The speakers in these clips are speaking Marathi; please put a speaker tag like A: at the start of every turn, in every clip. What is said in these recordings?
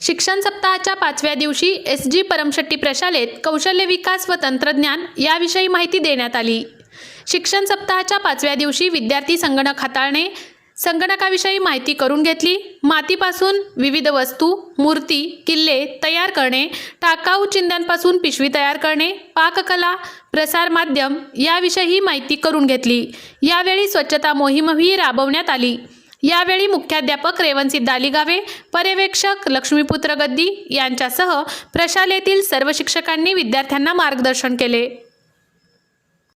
A: शिक्षण सप्ताहाच्या पाचव्या दिवशी एस जी परमशेट्टी प्रशालेत कौशल्य विकास व तंत्रज्ञान याविषयी माहिती देण्यात आली. शिक्षण सप्ताहाच्या पाचव्या दिवशी विद्यार्थी संगणक हाताळणे संगणकाविषयी माहिती करून घेतली मातीपासून विविध वस्तू मूर्ती किल्ले तयार करणे टाकाऊ चिंध्यांपासून पिशवी तयार करणे पाककला प्रसार माध्यम याविषयी माहिती करून घेतली. यावेळी स्वच्छता मोहीमही राबवण्यात आली. यावेळी मुख्याध्यापक रेवणसिद्ध दालिगावे पर्यवेक्षक लक्ष्मीपुत्र गद्दी यांच्यासह प्रशालेतील सर्व शिक्षकांनी विद्यार्थ्यांना मार्गदर्शन केले.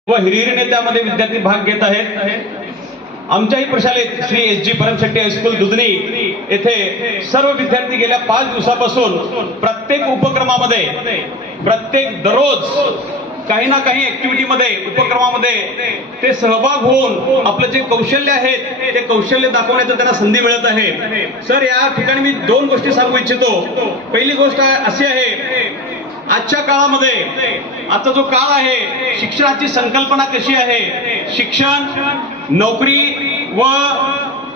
B: व हिरिरीने त्यामध्ये विद्यार्थी भाग घेत आहेत. आमच्याही प्रशालेत Shri S G Paramshetty high school Dudhani येथे सर्व विद्यार्थी गेल्या पाच दिवसापासून प्रत्येक उपक्रमामध्ये प्रत्येक दररोज काही ना काही ऍक्टिव्हिटीमध्ये उपक्रमामध्ये ते सहभाग होऊन आपलं जे कौशल्य आहेत ते कौशल्य दाखवण्याचं त्यांना संधी मिळत आहे. सर या ठिकाणी मी दोन गोष्टी सांगू इच्छितो. पहिली गोष्ट अशी आहे आजच्या काळामध्ये आजचा जो काळ आहे शिक्षणाची संकल्पना कशी आहे? शिक्षण नोकरी व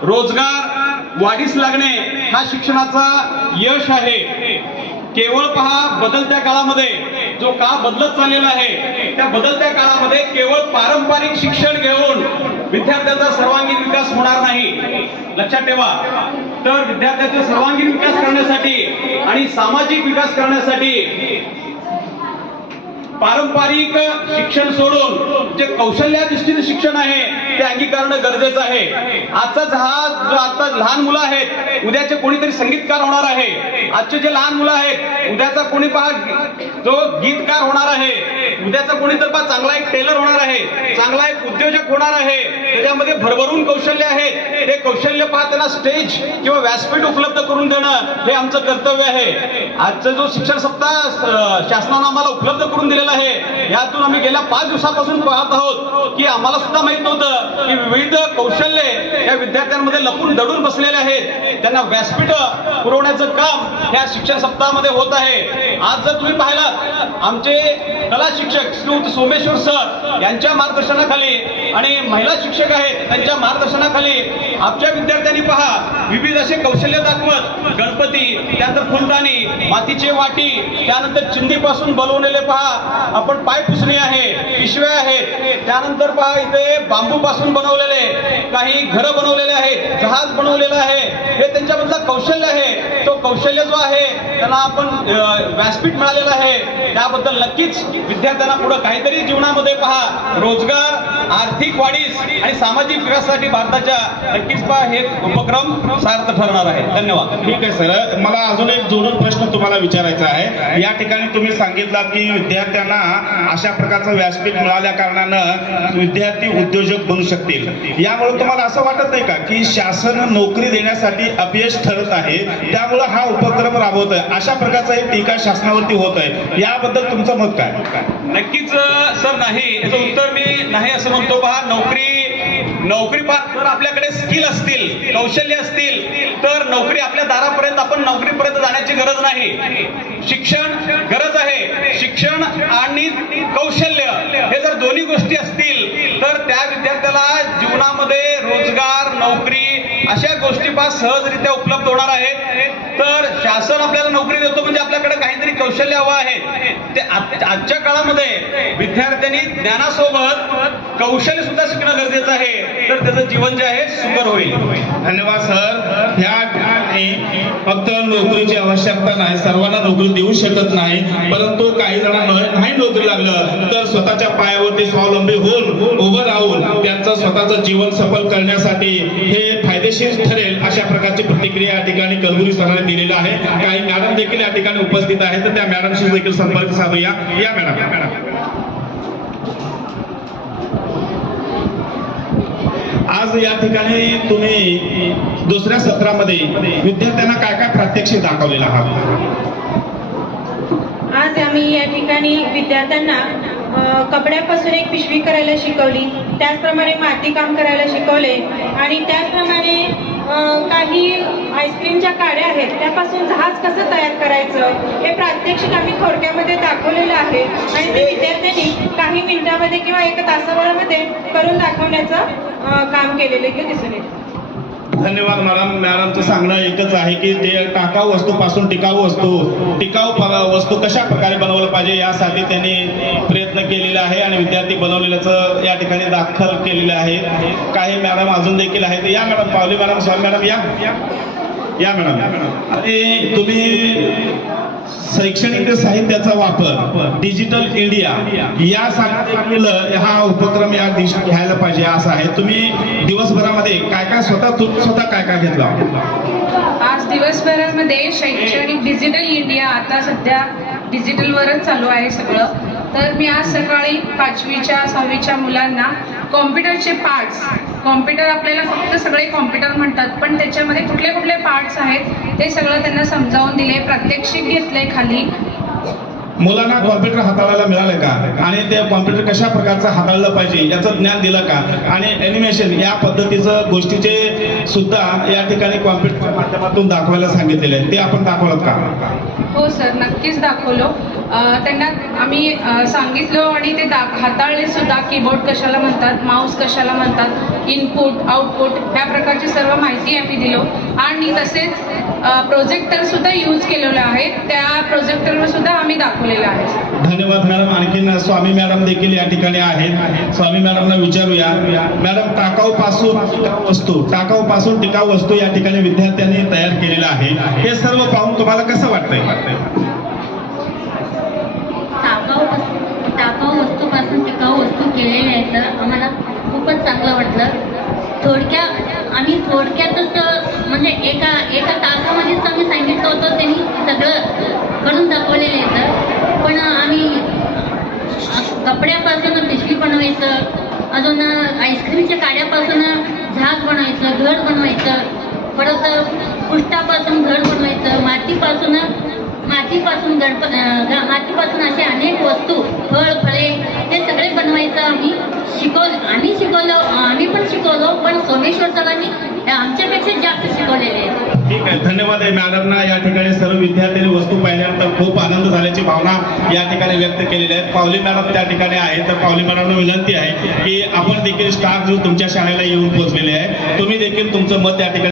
B: रोजगार वाढीस लागणे हा शिक्षणाचा यश आहे. केवळ पहा बदलत्या काळामध्ये जो काळ बदलत चाललेला आहे त्या बदलत्या काळामध्ये केवळ पारंपरिक शिक्षण घेऊन विद्यार्थ्याचा सर्वांगीण विकास होणार नाही. लक्षात ठेवा. तर विद्यार्थ्याचा सर्वांगीण विकास करण्यासाठी आणि सामाजिक विकास करण्यासाठी पारंपरिक शिक्षण सोडून जे कौशल्याधिष्ठित शिक्षण आहे ते अंगीकारणं गरजेचं आहे. आजचाच हा जो आता लहान मुलं आहेत उद्याचे कोणीतरी संगीतकार होणार आहे. आजचे जे लहान मुलं आहेत उद्याचा कोणी पहा जो गीतकार होणार आहे उद्याचा कोणीतरी पहा चांगला एक टेलर होणार आहे. चांगला एक उद्योजक होणार आहे. त्याच्यामध्ये भरभरून कौशल्य आहे ते कौशल्य पहा त्यांना स्टेज किंवा व्यासपीठ उपलब्ध करून देणं हे आमचं कर्तव्य आहे. आजचा जो शिक्षण सप्ताह शासनानं आम्हाला उपलब्ध करून दिलेला आहे यातून आम्ही गेल्या पाच दिवसापासून पाहत आहोत की आम्हाला सुद्धा माहीत नव्हतं की विविध कौशल्य या विद्यार्थ्यांमध्ये लपून दडून बसलेले आहेत. त्यांना व्यासपीठ पुरवण्याचं काम या शिक्षण सप्ताहामध्ये होत आहे. आज जर तुम्ही पाहिलात आमचे कला शिक्षक श्री सोमेश्वर सर यांच्या मार्गदर्शनाखाली आणि महिला शिक्षक आहेत त्यांच्या मार्गदर्शनाखाली आमच्या विद्यार्थ्यांनी पहा विविध असे कौशल्य दाखवत गणपती त्यानंतर फुलदाणी मातीचे वाटी त्यानंतर चिंदीपासून बनवलेले पहा आपण पाय पुसणी आहे पिशव्या आहेत त्यानंतर पहा इथे बांबूपासून बनवलेले काही घरं बनवलेले आहेत जहाज बनवलेलं आहे हे त्यांच्यामधला कौशल्य आहे तो कौशल्य जो आहे त्यांना आपण व्यासपीठ मिळालेलं आहे त्याबद्दल नक्कीच विद्यार्थ्यांना पुढे काहीतरी जीवनामध्ये पहा रोजगार आर्थिक वाढीस आणि सामाजिक विकासासाठी भारताच्या नक्कीच पहा हे उपक्रम सार्थ ठरणार आहे. धन्यवाद.
C: ठीक आहे सर. मला अजून एक जोडून प्रश्न तुम्हाला विचारायचा आहे. या ठिकाणी तुम्ही सांगितलं की विद्यार्थ्यांना अशा प्रकारचं व्यासपीठ मिळाल्या कारणानं विद्यार्थी उद्योजक बनू शकतील. यामुळे तुम्हाला असं वाटत नाही का की शासन नोकरी देण्यासाठी अपयश ठरत आहे? त्यामुळे हा उपक्रम राबवत आहे अशा प्रकारचा एक टीका शासनावरती होत आहे याबद्दल तुमचं मत काय?
B: नक्कीच सर नाही. याचं उत्तर मी नाही असं म्हणतो. पहा नोकरी नोकरी पहा. जर आपल्याकडे स्किल असतील कौशल्य असतील तर नोकरी आपल्या दारापर्यंत आपण नोकरीपर्यंत जाण्याची गरज नाही. शिक्षण गरज आहे शिक्षण आणि कौशल्य हे जर दोन्ही गोष्टी असतील तर त्या विद्यार्थ्याला जीवनामध्ये रोजगार नोकरी अशा गोष्टी सहजरित्या उपलब्ध होणार आहे. तर शासन आपल्याला नोकरी देतो म्हणजे आपल्याकडे काहीतरी कौशल्य हवं आहे. ते आजच्या काळामध्ये विद्यार्थ्यांनी ज्ञानासोबत कौशल्य सुद्धा शिकणं गरजेचं आहे. तर त्याचं जीवन जे आहे सुकर होईल.
C: धन्यवाद सर. ह्या ठिकाणी फक्त नोकरीची आवश्यकता नाही सर्वांना नोकरी देऊ शकत नाही परंतु काही जणांना नाही नोकरी लागलं तर स्वतःच्या पायावरती स्वावलंबी होऊन उभं राहून त्यांचं स्वतःचं जीवन सफल करण्यासाठी हे फायदेशीर ठरेल अशा प्रकारची प्रतिक्रिया या ठिकाणी कलबुरी सरांनी दिलेली आहे. काही मॅडम देखील या ठिकाणी उपस्थित आहेत तर त्या मॅडमशी देखील संपर्क साधूया. या मॅडम. आज या ठिकाणी तुम्ही दुसऱ्या सत्रामध्ये विद्यार्थ्यांना काय काय प्रात्यक्षिक दाखवलेलं आहात?
D: आज आम्ही या ठिकाणी विद्यार्थ्यांना कपड्यापासून एक पिशवी करायला शिकवली. त्याचप्रमाणे माती काम करायला शिकवले. आणि त्याचप्रमाणे काही आईस्क्रीमच्या काड्या आहेत त्यापासून जहाज कसं तयार करायचं हे प्रात्यक्षिक आम्ही थोडक्यामध्ये दाखवलेलं आहे. आणि ते विद्यार्थ्यांनी काही मिनिटामध्ये किंवा एका तासाभरामध्ये करून दाखवण्याचं काम केलेलं हे दिसून येतं.
C: धन्यवाद मॅडम मॅडमचं सांगणं एकच आहे की ते टाकाऊ वस्तूपासून टिकाऊ वस्तू टिकाऊ वस्तू कशा प्रकारे बनवलं पाहिजे यासाठी त्यांनी प्रयत्न केलेला आहे आणि विद्यार्थी बनवलेल्याचं या ठिकाणी दाखल केलेलं आहे. काही मॅडम अजून देखील आहेत. या मॅडम पावली मॅडम स्वामी मॅडम या. या मॅडम आणि तुम्ही शैक्षणिक साहित्याचा वापर डिजिटल इंडिया या देखील हा उपक्रम या दिवशी घ्यायला पाहिजे असं आहे. तुम्ही दिवसभरामध्ये काय काय स्वतः स्वतः काय काय घेतला?
E: आज दिवसभरामध्ये शैक्षणिक डिजिटल इंडिया आता सध्या डिजिटलवरच चालू आहे सगळं. तर मी आज सकाळी पाचवीच्या सहावीच्या मुलांना कॉम्प्युटरचे पार्ट्स कॉम्प्युटर आपल्याला फक्त सगळे कॉम्प्युटर म्हणतात पण त्याच्यामध्ये कुठले कुठले पार्ट्स आहेत ते सगळं त्यांना समजावून दिले प्रात्यक्षिक घेतले खाली.
C: मुलांना कॉम्प्युटर हाताळायला मिळालं का? आणि ते कॉम्प्युटर कशा प्रकारचं हाताळलं पाहिजे याचं ज्ञान दिलं का? आणि अॅनिमेशन या पद्धतीचं गोष्टीचे सुद्धा या ठिकाणी कॉम्प्युटरच्या माध्यमातून दाखवायला सांगितलेले आहे. ते आपण दाखवलं का?
E: हो सर नक्कीच दाखवलो. त्यांना आम्ही सांगितलो आणि ते दाख हाताळले सुद्धा. कीबोर्ड कशाला म्हणतात माऊस कशाला म्हणतात इनपुट आउटपुट ह्या प्रकारची सर्व माहिती आम्ही दिलो. आणि तसेच प्रोजेक्टर सुद्धा यूज केलेलं आहे. त्या प्रोजेक्टरवर सुद्धा आम्ही दाखवलेलं आहे.
C: धन्यवाद मॅडम आणखीन स्वामी मॅडम देखील या ठिकाणी आहेत. स्वामी मॅडमना विचारूया. मॅडम टाकाऊ पासून टिकाऊ वस्तू टाकाऊ पासून टिकाऊ वस्तू या ठिकाणी विद्यार्थ्यांनी तयार केलेलं आहे. हे सर्व पाहून तुम्हाला कसं वाटतंय?
F: टाकाऊ वस्तू टाकाऊ वस्तूपासून टिकाऊ वस्तू केलेल्या आहेत. तर आम्हाला खूपच चांगलं वाटलं थोडक्या आम्ही थोडक्यातच म्हणजे एका एका तासामध्येच आम्ही सांगितलं होतं त्यांनी सगळं करून दाखवलेलं आहे पण आम्ही कपड्यापासून पिशवी बनवायचं अजून आईस्क्रीमच्या काड्यापासून झाक बनवायचं घर बनवायचं परत पुष्टापासून घर बनवायचं मातीपासून मातीपासून गणप मातीपासून असे अनेक वस्तू फळ फळे हे सगळे बनवायचं आम्ही शिकवलं. आम्ही शिकवलो आम्ही पण शिकवलो पण सोमेश्वर सरांनी आमच्यापेक्षा जास्त शिकवलेले आहेत.
C: आहे. धन्यवाद आहे मॅडमना. या ठिकाणी सर्व विद्यार्थ्यांनी वस्तू पाहिल्यानंतर खूप आनंद झाल्याची भावना या ठिकाणी व्यक्त केलेली आहे. पावली मॅडम त्या ठिकाणी आहे. तर पावली मॅडमना विनंती आहे की आपण देखील स्टाफ घेऊन तुमच्या शाळेला येऊन पोहोचलेले आहे. तुम्ही देखील तुमचं मत त्या ठिकाणी